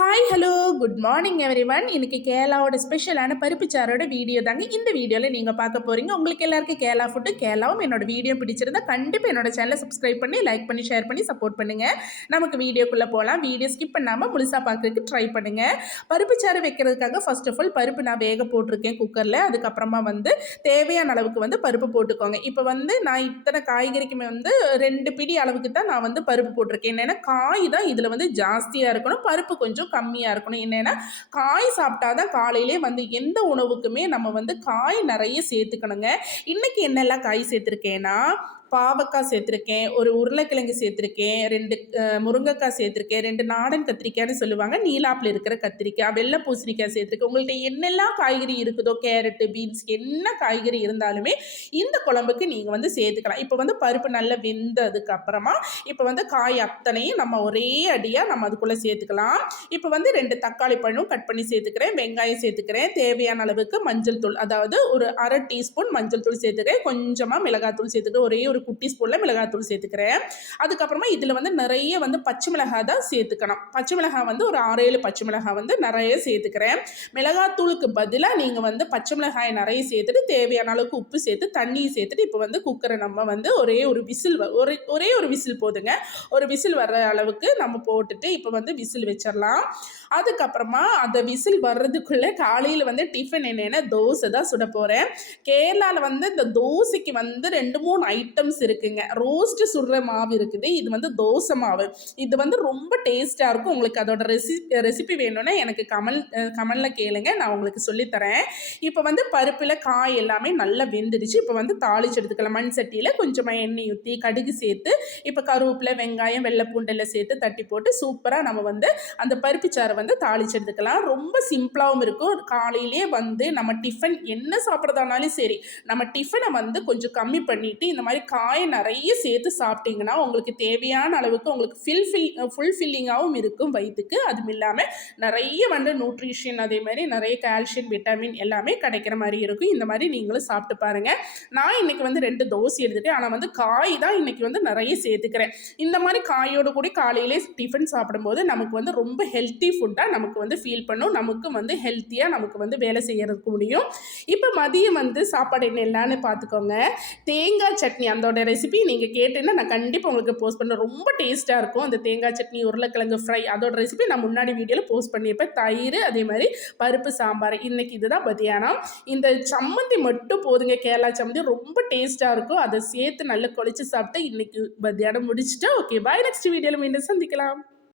Hi hello good morning everyone. இன்னைக்கு கேரளாவோட ஸ்பெஷலான பருப்பு சாரோட வீடியோ தாங்க இந்த வீடியோவில் நீங்கள் பார்க்க போகிறீங்க. உங்களுக்கு எல்லாருக்கும் கேரளா ஃபுட்டு கேரளாவும் என்னோட வீடியோ பிடிச்சிருந்தா கண்டிப்பாக என்னோட சேனலை சப்ஸ்கிரைப் பண்ணி லைக் பண்ணி ஷேர் பண்ணி சப்போர்ட் பண்ணுங்கள். நமக்கு வீடியோக்குள்ளே போகலாம். வீடியோ ஸ்கிப் பண்ணாமல் முழுசாக பார்க்குறதுக்கு ட்ரை பண்ணுங்கள். பருப்பு சாறு வைக்கிறதுக்காக ஃபர்ஸ்ட் ஆஃப் ஆல் பருப்பு நான் வேக போட்டிருக்கேன் குக்கரில். அதுக்கப்புறமா தேவையான அளவுக்கு பருப்பு போட்டுக்கோங்க. இப்போ நான் இத்தனை காய்கறிக்குமே 2 பிடி அளவுக்கு தான் நான் பருப்பு போட்டிருக்கேன். ஏன்னா காய் தான் இதில் ஜாஸ்தியாக இருக்கணும், பருப்பு கொஞ்சம் கம்மியாக இருக்கணும். என்னன்னா காய் சாப்பிட்டாதான் காலையிலே எந்த உணவுக்குமே நம்ம காய் நிறைய சேர்த்துக்கணுங்க. இன்னைக்கு என்னெல்லாம் காய் சேர்த்துருக்கேன்னா பாவக்காய் சேர்த்துருக்கேன், ஒரு உருளைக்கிழங்கு சேர்த்துருக்கேன், 2 முருங்கைக்காய் சேர்த்துருக்கேன், 2 நாடன் கத்திரிக்காய்னு சொல்லுவாங்க, நீலாப்பில் இருக்கிற கத்திரிக்காய், வெள்ளை பூசணிக்காய் சேர்த்துருக்கேன். உங்கள்கிட்ட என்னெல்லாம் காய்கறி இருக்குதோ கேரட்டு பீன்ஸ் என்ன காய்கறி இருந்தாலுமே இந்த குழம்புக்கு நீங்கள் சேர்த்துக்கலாம். இப்போ பருப்பு நல்லா வெந்ததுக்கு அப்புறமா இப்போ காய் அத்தனையும் நம்ம ஒரே அடியாக நம்ம அதுக்குள்ளே சேர்த்துக்கலாம். இப்போ 2 தக்காளி பழம் கட் பண்ணி சேர்த்துக்கிறேன், வெங்காயம் சேர்த்துக்கிறேன், தேவையான அளவுக்கு மஞ்சள் தூள், அதாவது ஒரு அரை டீஸ்பூன் மஞ்சள் தூள் சேர்த்துக்கிறேன், கொஞ்சமாக மிளகாத்தூள் சேர்த்துக்கிறேன், ஒரே ஒரு குட்டி ஸ்பூனில் மிளகாத்தூள் சேர்த்துக்கிறேன். அதுக்கப்புறமா இதில் நிறைய பச்சை மிளகாய் தான் சேர்த்துக்கணும். பச்சை மிளகாய் ஒரு 6-7 பச்சை மிளகாய் நிறைய சேர்த்துக்கிறேன். மிளகாத்தூளுக்கு பதிலாக நீங்கள் பச்சை மிளகாய் நிறைய சேர்த்துட்டு தேவையான அளவுக்கு உப்பு சேர்த்து தண்ணி சேர்த்துட்டு இப்போ குக்கரை நம்ம ஒரே ஒரு விசில் ஒரே ஒரு விசில் போதுங்க. ஒரு விசில் வர்ற அளவுக்கு நம்ம போட்டுட்டு இப்போ விசில் வச்சிடலாம். அதுக்கப்புறமா அந்த விசில் வர்றதுக்குள்ளே காலையில் டிஃபன் என்னென்னா தோசை தான் சுட போகிறேன். கேரளாவில் இந்த தோசைக்கு 2-3 ஐட்டம்ஸ் இருக்குங்க. ரோஸ்ட்டு சுடுற மாவு இருக்குது, இது தோசை மாவு. இது ரொம்ப டேஸ்ட்டாக இருக்கும். உங்களுக்கு அதோட ரெசிபி வேணும்னா எனக்கு கமெண்டில் கேளுங்க, நான் உங்களுக்கு சொல்லித்தரேன். இப்போ பருப்பில் காய் எல்லாமே நல்லா வெந்துடுச்சு. இப்போ தாளிச்சு எடுத்துக்கலாம். மண் சட்டியில் கொஞ்சமாக எண்ணெய் ஊற்றி கடுகு சேர்த்து இப்போ கருவேப்பிலை வெங்காயம் வெள்ளை பூண்டெல்லாம் சேர்த்து தட்டி போட்டு சூப்பராக நம்ம அந்த பருப்பு சாறை தாளிச்சு எடுத்துக்கலாம். ரொம்ப சிம்பிளாகவும் இருக்கும். காலையிலே நம்ம டிஃபன் என்ன சாப்பிட்றதானாலும் சரி, நம்ம டிஃபனை கொஞ்சம் கம்மி பண்ணிட்டு இந்த மாதிரி காயை நிறைய சேர்த்து சாப்பிட்டீங்கன்னா உங்களுக்கு தேவையான அளவுக்கு உங்களுக்கு ஃபுல்ஃபில்லிங்காகவும் இருக்கும் வயிற்றுக்கு. அதுவும் இல்லாமல் நிறைய நியூட்ரிஷன் அதே மாதிரி நிறைய கால்சியம் விட்டமின் எல்லாமே கிடைக்கிற மாதிரி இருக்கும். இந்த மாதிரி நீங்களும் சாப்பிட்டு பாருங்கள். நான் இன்னைக்கு 2 தோசை எடுத்துட்டேன், ஆனால் காய் தான் இன்னைக்கு நிறைய சேர்த்துக்கிறேன். இந்த மாதிரி காயோடு கூட காலையிலே டிஃபன் சாப்பிடும்போது நமக்கு ரொம்ப ஹெல்த்தி ஃபுட்டாக நமக்கு ஃபீல் பண்ணும். நமக்கு ஹெல்த்தியாக நமக்கு வேலை செய்யறதுக்கு முடியும். இப்போ மதியம் சாப்பாடு என்னெல்லான்னு பார்த்துக்கோங்க. தேங்காய் சட்னி அதோட ரெசிபி நீங்கள் கேட்டீங்கன்னா நான் கண்டிப்பாக உங்களுக்கு போஸ்ட் பண்ண ரொம்ப டேஸ்ட்டாக இருக்கும். அந்த தேங்காய் சட்னி உருளைக்கிழங்கு ஃப்ரை அதோட ரெசிபி நான் முன்னாடி வீடியோவில் போஸ்ட் பண்ணியிருப்பேன். தயிர் அதே மாதிரி பருப்பு சாம்பார். இன்னைக்கு இதுதான் மதியானம். இந்த சம்மந்தி மட்டும் போதுங்க, கேரளா சம்மந்தி ரொம்ப டேஸ்ட்டாக இருக்கும். அதை சேர்த்து நல்லா குழச்சி சாப்பிட்டு இன்னைக்கு மதியானம் முடிச்சுட்டா ஓகே. பாய். நெக்ஸ்ட் வீடியோவில் மீண்டும் சந்திக்கலாம்.